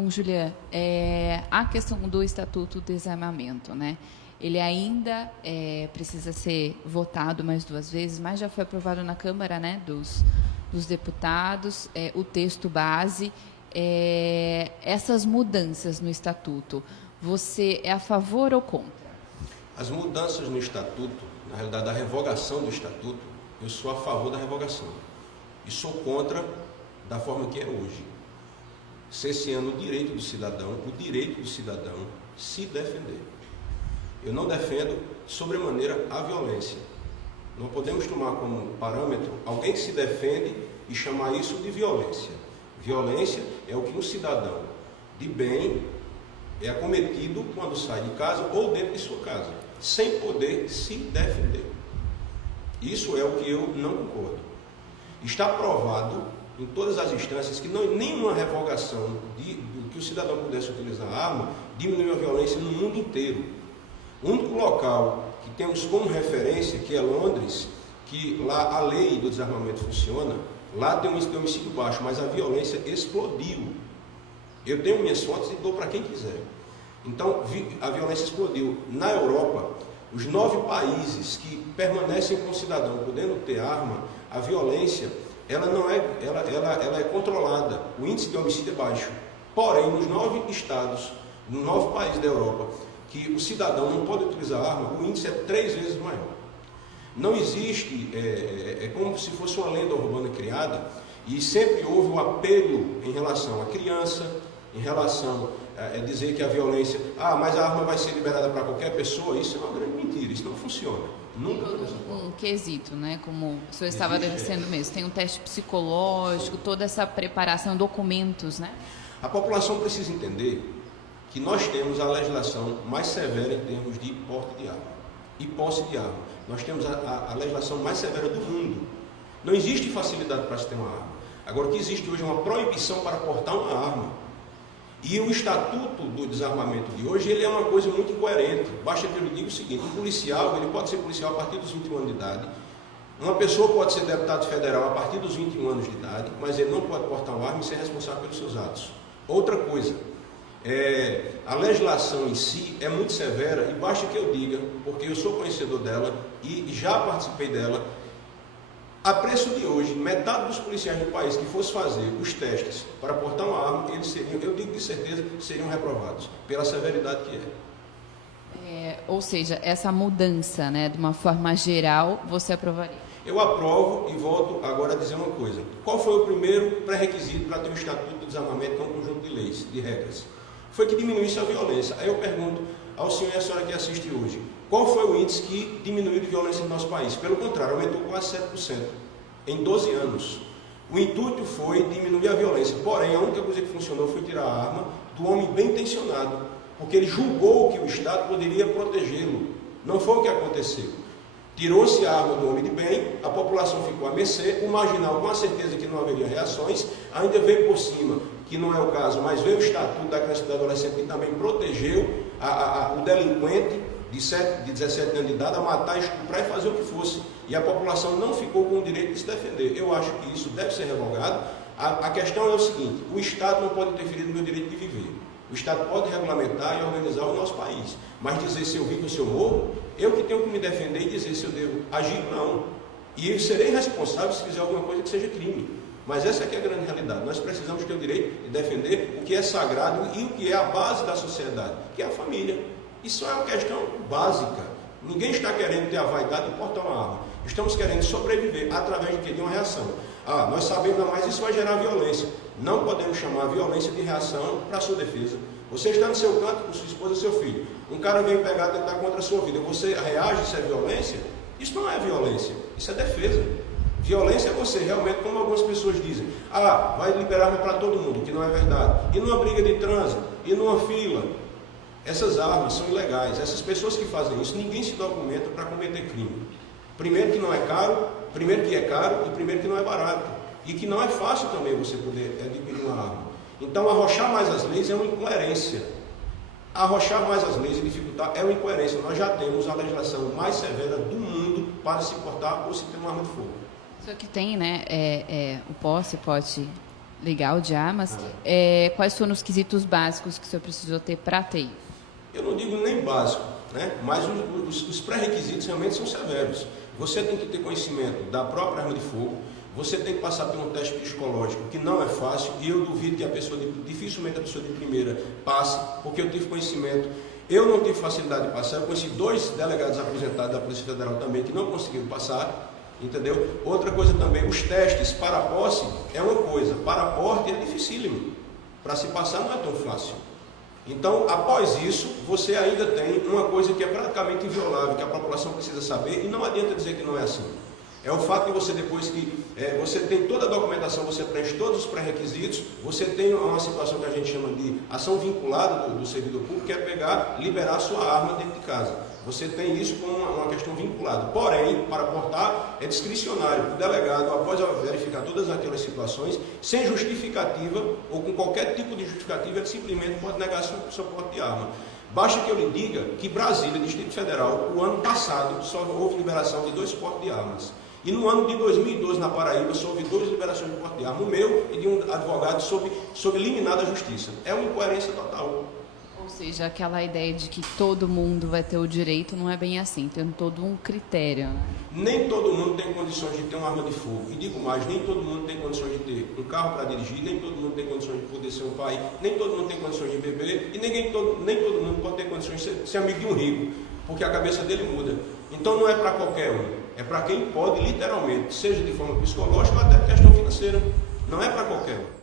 Bom, Julian, a questão do Estatuto do Desarmamento, né? Ele ainda precisa ser votado mais 2 vezes, mas já foi aprovado na Câmara, né, dos Deputados, o texto base. Essas mudanças no Estatuto, você é a favor ou contra? As mudanças no Estatuto, na realidade, a revogação do Estatuto, eu sou a favor da revogação. E sou contra da forma que é hoje. Cerceando o direito do cidadão se defender. Eu não defendo, sobremaneira, a violência. Não podemos tomar como parâmetro alguém que se defende e chamar isso de violência. Violência é o que um cidadão de bem é acometido quando sai de casa ou dentro de sua casa, sem poder se defender. Isso é o que eu não concordo. Está provado em todas as instâncias que nenhuma revogação do que o cidadão pudesse utilizar a arma diminuiu a violência no mundo inteiro. O único local que temos como referência, que é Londres, que lá a lei do desarmamento funciona, lá tem um índice de homicídio baixo, mas a violência explodiu. Eu tenho minhas fotos e dou para quem quiser. Então, a violência explodiu. Na Europa, os 9 países que permanecem com o cidadão podendo ter arma, a violência ela é controlada. O índice de homicídio é baixo. Porém, nos 9 estados, nos 9 países da Europa, que o cidadão não pode utilizar arma, o índice é 3 vezes maior. Não existe, é como se fosse uma lenda urbana criada, e sempre houve um apelo em relação à criança, em relação a dizer que a violência, mas a arma vai ser liberada para qualquer pessoa. Isso é uma grande mentira, isso não funciona. Nunca foi dessa forma. Um quesito, né? Como o senhor estava dizendo mesmo, tem um teste psicológico, toda essa preparação, documentos, né? A população precisa entender que nós temos a legislação mais severa em termos de porte de arma e posse de arma. Nós temos a legislação mais severa do mundo. Não existe facilidade para se ter uma arma. Agora, o que existe hoje é uma proibição para portar uma arma. E o Estatuto do Desarmamento de hoje, ele é uma coisa muito incoerente. Basta que eu lhe diga o seguinte: um policial, ele pode ser policial a partir dos 21 anos de idade. Uma pessoa pode ser deputado federal a partir dos 21 anos de idade, mas ele não pode portar uma arma e ser responsável pelos seus atos. Outra coisa, a legislação em si é muito severa, e basta que eu diga, porque eu sou conhecedor dela e já participei dela. A preço de hoje, metade dos policiais do país que fosse fazer os testes para portar uma arma, eles seriam, eu digo de certeza, seriam reprovados, pela severidade que é. Ou seja, essa mudança, né, de uma forma geral, você aprovaria? Eu aprovo e volto agora a dizer uma coisa. Qual foi o primeiro pré-requisito para ter um Estatuto do Desarmamento, que é um conjunto de leis, de regras? Foi que diminuísse a violência. Aí eu pergunto ao senhor e à senhora que assiste hoje, qual foi o índice que diminuiu de violência no nosso país? Pelo contrário, aumentou quase 7% em 12 anos. O intuito foi diminuir a violência, porém a única coisa que funcionou foi tirar a arma do homem bem intencionado, porque ele julgou que o Estado poderia protegê-lo. Não foi o que aconteceu. Tirou-se a arma do homem de bem, a população ficou a mercê, o marginal com a certeza que não haveria reações, ainda veio por cima, que não é o caso, mas veio o Estatuto da Criança e do Adolescente que também protegeu o delinquente de 17 anos de idade a matar, estuprar e fazer o que fosse. E a população não ficou com o direito de se defender. Eu acho que isso deve ser revogado. A questão é o seguinte: o Estado não pode interferir no meu direito de viver. O Estado pode regulamentar e organizar o nosso país, mas dizer se eu vivo ou se eu morro, eu que tenho que me defender e dizer se eu devo agir ou não. E eu serei responsável se fizer alguma coisa que seja crime. Mas essa aqui é a grande realidade. Nós precisamos ter o direito de defender o que é sagrado e o que é a base da sociedade, que é a família. Isso é uma questão básica. Ninguém está querendo ter a vaidade de portar uma arma. Estamos querendo sobreviver através de quê? De uma reação. Nós sabemos, mas isso vai gerar violência. Não podemos chamar a violência de reação para a sua defesa. Você está no seu canto com sua esposa e seu filho. Um cara vem pegar, tentar contra a sua vida. Você reage, isso é violência? Isso não é violência, isso é defesa. Violência é você realmente, como algumas pessoas dizem, vai liberar arma para todo mundo, que não é verdade. E numa briga de trânsito, e numa fila. Essas armas são ilegais. Essas pessoas que fazem isso, ninguém se documenta para cometer crime. Primeiro que não é caro, primeiro que é caro e primeiro que não é barato. E que não é fácil também você poder adquirir uma arma. Então, arrochar mais as leis é uma incoerência. Arrochar mais as leis e dificultar é uma incoerência. Nós já temos a legislação mais severa do mundo para se portar ou se ter uma arma de fogo. Isso que tem, né, o posse pode legal de armas. Quais foram os quesitos básicos que o senhor precisou ter para ter isso? Eu não digo nem básico, né? Mas os pré-requisitos realmente são severos. Você tem que ter conhecimento da própria arma de fogo, você tem que passar por um teste psicológico, que não é fácil, e eu duvido que dificilmente a pessoa de primeira passe, porque eu tive conhecimento. Eu não tive facilidade de passar, eu conheci 2 delegados aposentados da Polícia Federal também que não conseguiram passar, entendeu? Outra coisa também, os testes para posse é uma coisa, para porte é dificílimo. Para se passar não é tão fácil. Então, após isso, você ainda tem uma coisa que é praticamente inviolável, que a população precisa saber, e não adianta dizer que não é assim. É o fato de você, depois que você tem toda a documentação, você preenche todos os pré-requisitos, você tem uma situação que a gente chama de ação vinculada do servidor público, que é pegar, liberar a sua arma dentro de casa. Você tem isso como uma questão vinculada. Porém, para portar, é discricionário. O delegado, após verificar todas aquelas situações, sem justificativa ou com qualquer tipo de justificativa, ele simplesmente pode negar seu porte de arma. Basta que eu lhe diga que Brasília, Distrito Federal, o ano passado, só houve liberação de 2 portes de armas. E no ano de 2012, na Paraíba, só houve 2 liberações de porte de arma, o meu e de um advogado sob liminar da justiça. É uma incoerência total. Ou seja, aquela ideia de que todo mundo vai ter o direito não é bem assim, tem todo um critério. Né? Nem todo mundo tem condições de ter uma arma de fogo. E digo mais, nem todo mundo tem condições de ter um carro para dirigir, nem todo mundo tem condições de poder ser um pai, nem todo mundo tem condições de beber, e nem todo mundo pode ter condições de ser amigo de um rico, porque a cabeça dele muda. Então não é para qualquer um, é para quem pode literalmente, seja de forma psicológica ou até questão financeira. Não é para qualquer um.